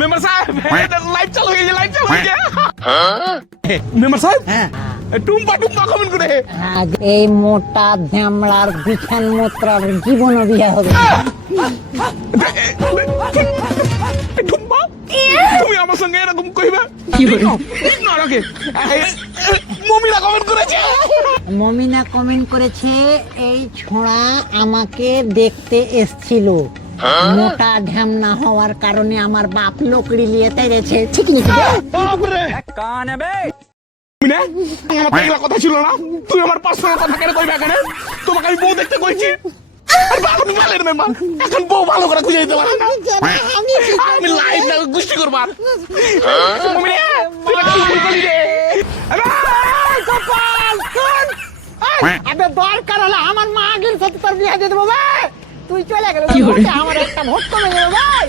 Member সাহেব live চালু হয়ে গেছে, লাইভ চালু হয়ে গেছে। মেম্বার সাহেব টুম্পা টুম্পা কমেন্ট করে এই মোটা ধ্যামড়ার বিছান মোত্রার জীবন বিয়া হবে। টুম্পা তুমি আমার সঙ্গে এরকম কইবে না রাখে। মমিনা কমেন্ট করেছে, মমিনা কমেন্ট করেছে এই ছোঁড়া আমাকে দেখতে এসছিল, মোটা ঢ্যামনা হওয়ার কারণে আমার বাপ লোকড়ি নিয়ে তেড়েছে। ঠিক নাকি? মিনা আমার পাগলা কথা ছিল না, তুই আমার পার্সোনাল কথা কেন কইবে কেন? তোমাকে আমি বউ দেখতে কইছি। আর বাবা তুমি ভালো মেম্বার, এখন বউ ভালো করে খুঁজে দিতে পারে না। আমি লাইভ না গুষ্টি করব আর মিনা তুই কি বললি রে? গোপাল শুন, আবে দরকার হলে আমার মা আগের সাথে তোর বিয়ে দিয়ে দেবো ভাই। তুই চলে গেল, আমার একটা ভোট কমে যাবে ভাই।